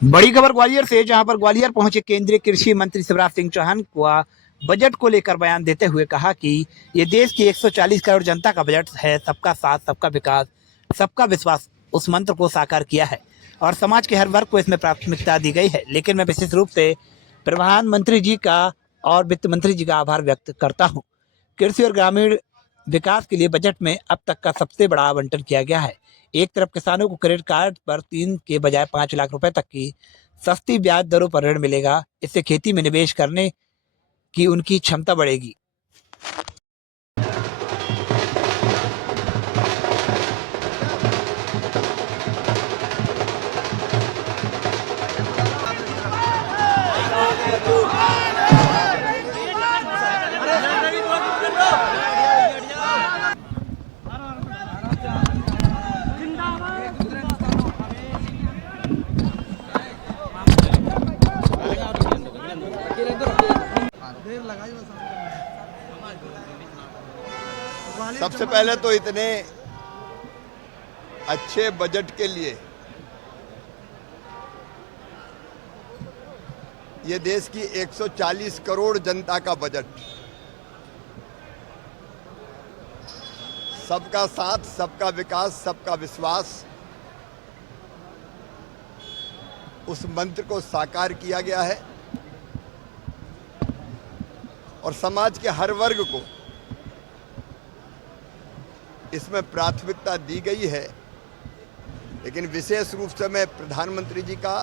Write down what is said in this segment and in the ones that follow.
बड़ी खबर ग्वालियर से, जहां पर ग्वालियर पहुंचे केंद्रीय कृषि मंत्री शिवराज सिंह चौहान को बजट को लेकर बयान देते हुए कहा कि ये देश की 140 करोड़ जनता का बजट है। सबका साथ, सबका विकास, सबका विश्वास, उस मंत्र को साकार किया है और समाज के हर वर्ग को इसमें प्राथमिकता दी गई है। लेकिन मैं विशेष रूप से प्रधानमंत्री जी का और वित्त मंत्री जी का आभार व्यक्त करता हूँ। कृषि और ग्रामीण विकास के लिए बजट में अब तक का सबसे बड़ा आवंटन किया गया है। एक तरफ किसानों को क्रेडिट कार्ड पर 3 के बजाय 5 लाख रुपए तक की सस्ती ब्याज दरों पर ऋण मिलेगा। इससे खेती में निवेश करने की उनकी क्षमता बढ़ेगी। सबसे पहले तो इतने अच्छे बजट के लिए ये देश की 140 करोड़ जनता का बजट, सबका साथ, सबका विकास, सबका विश्वास, उस मंत्र को साकार किया गया है और समाज के हर वर्ग को इसमें प्राथमिकता दी गई है। लेकिन विशेष रूप से मैं प्रधानमंत्री जी का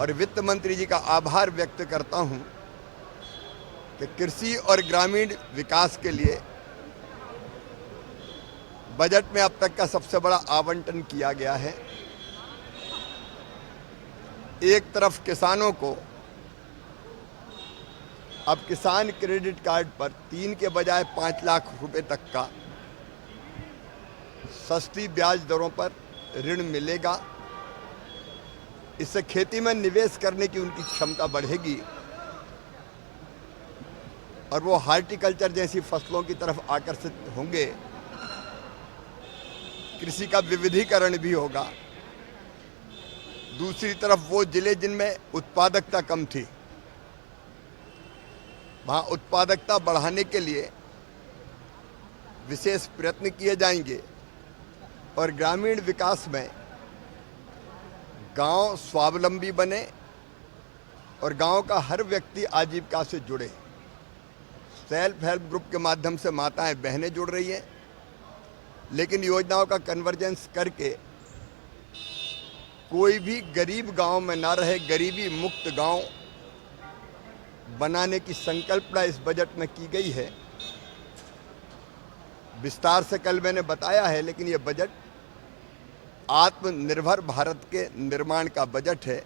और वित्त मंत्री जी का आभार व्यक्त करता हूं कि कृषि और ग्रामीण विकास के लिए बजट में अब तक का सबसे बड़ा आवंटन किया गया है। एक तरफ किसानों को अब किसान क्रेडिट कार्ड पर 3 के बजाय 5 लाख रुपए तक का सस्ती ब्याज दरों पर ऋण मिलेगा। इससे खेती में निवेश करने की उनकी क्षमता बढ़ेगी और वो हार्टिकल्चर जैसी फसलों की तरफ आकर्षित होंगे। कृषि का विविधीकरण भी होगा। दूसरी तरफ वो जिले जिनमें उत्पादकता कम थी, वहाँ उत्पादकता बढ़ाने के लिए विशेष प्रयत्न किए जाएंगे और ग्रामीण विकास में गांव स्वावलंबी बने और गांव का हर व्यक्ति आजीविका से जुड़े। सेल्फ हेल्प ग्रुप के माध्यम से माताएं बहनें जुड़ रही हैं, लेकिन योजनाओं का कन्वर्जेंस करके कोई भी गरीब गांव में ना रहे, गरीबी मुक्त गांव बनाने की संकल्पना इस बजट में की गई है। विस्तार से कल मैंने बताया है, लेकिन ये बजट आत्मनिर्भर भारत के निर्माण का बजट है,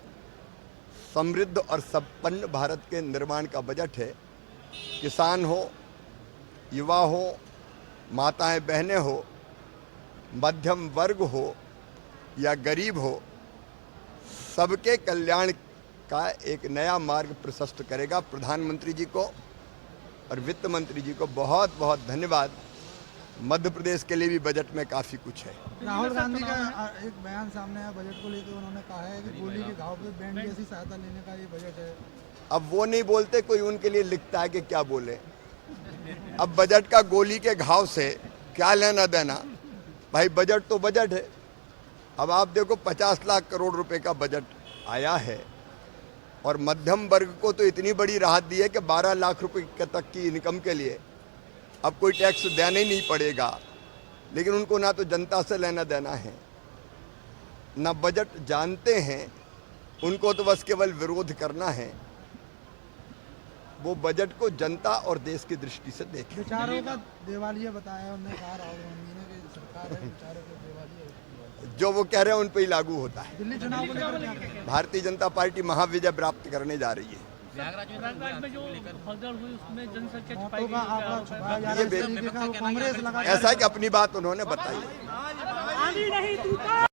समृद्ध और संपन्न भारत के निर्माण का बजट है। किसान हो, युवा हो, माताएं बहनें हो, मध्यम वर्ग हो या गरीब हो, सबके कल्याण का एक नया मार्ग प्रशस्त करेगा। प्रधानमंत्री जी को और वित्त मंत्री जी को बहुत बहुत धन्यवाद। मध्य प्रदेश के लिए भी बजट में काफ़ी कुछ है। राहुल गांधी का एक बयान सामने आया बजट को लेकर, उन्होंने कहा है कि गोली के घाव पे बैंड जैसी सहायता लेने का ये बजट है। अब वो नहीं बोलते, कोई उनके लिए लिखता है कि क्या बोले। अब बजट का गोली के घाव से क्या लेना देना भाई, बजट तो बजट है। अब आप देखो 50 लाख करोड़ रुपए का बजट आया है और मध्यम वर्ग को तो इतनी बड़ी राहत दी है कि 12 लाख रुपए तक की इनकम के लिए अब कोई टैक्स देना ही नहीं पड़ेगा। लेकिन उनको ना तो जनता से लेना देना है, ना बजट जानते हैं, उनको तो बस केवल विरोध करना है। वो बजट को जनता और देश की दृष्टि से देखें। विचारों का दिवालिया बताया उन्होंने, कहा राहुल गांधी ने कि सरकार है विचारों का दिवालिया। जो वो कह रहे हैं उन पर ही लागू होता है। दिल्ली चुनाव को लेकर क्या कहेंगे? भारतीय जनता पार्टी महाविजय प्राप्त करने जा रही है। प्रयागराज में जो भगदड़ हुई उसमें जनसंख्या छुपाई मौतों का आंकड़ा छुपाया जा रहा है, इस तरीके का कांग्रेस लगा। ऐसा कि अपनी बात उन्होंने बताई।